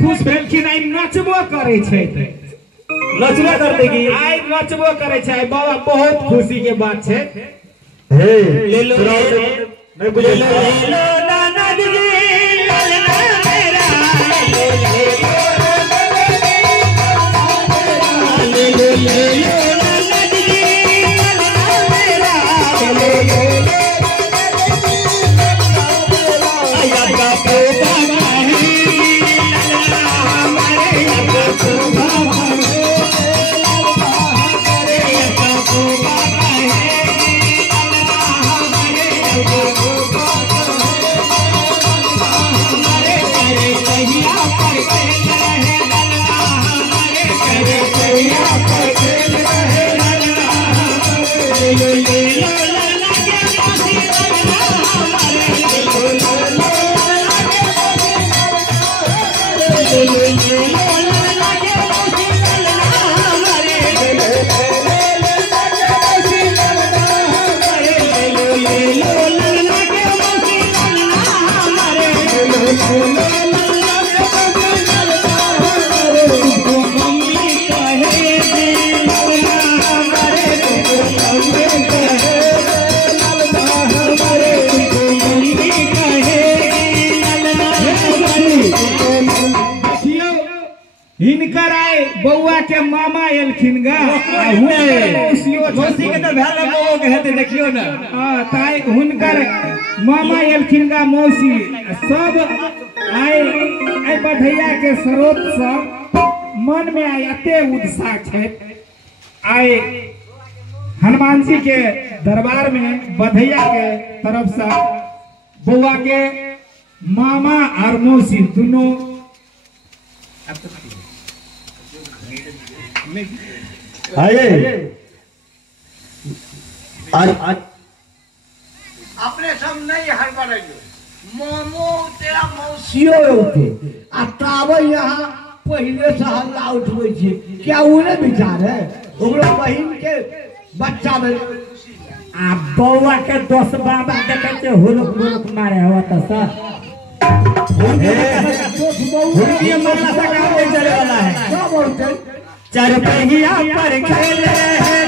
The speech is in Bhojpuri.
खुश भेलखिन आई नचबो करे छै नचबो करते की आई नचबो करे छै बाबा बहुत खुशी के बात छै हे ले लो नहीं बुझे ले लो नाना जी ललना मेरा ले लो नाना जी ललना मेरा ले लो आया बाबू बाबा है ललना हमारे बाबू बाबा हिनकर आए बउआ के मामा एलखिन गा मौसी के तो भेल बउआ के हेते देखियो ना हां ताई हुनकर मामा एलखिन गा मौसी सब आए ए बधैया के स्रोत सब मन में आए एते उत्साह छै आए हनुमान जी के दरबार में बधैया के तरफ से बउआ के मामा और मौसी दोनों आए अपने सब नहीं हड़बड़ाइयो मामो तेरा मौसियो उठे आ तावे यहाँ पहले से हल्ला उठबै छै क्या उन्हें विचार है ओकरो बहिन के बच्चा में आ बउआ के दोस्त बाबा देखे छै हुरुक हुरुक मारे हो त सर हुनकी माला से काम चले वाला है सब बोलते चार पहिया पर खेल रहे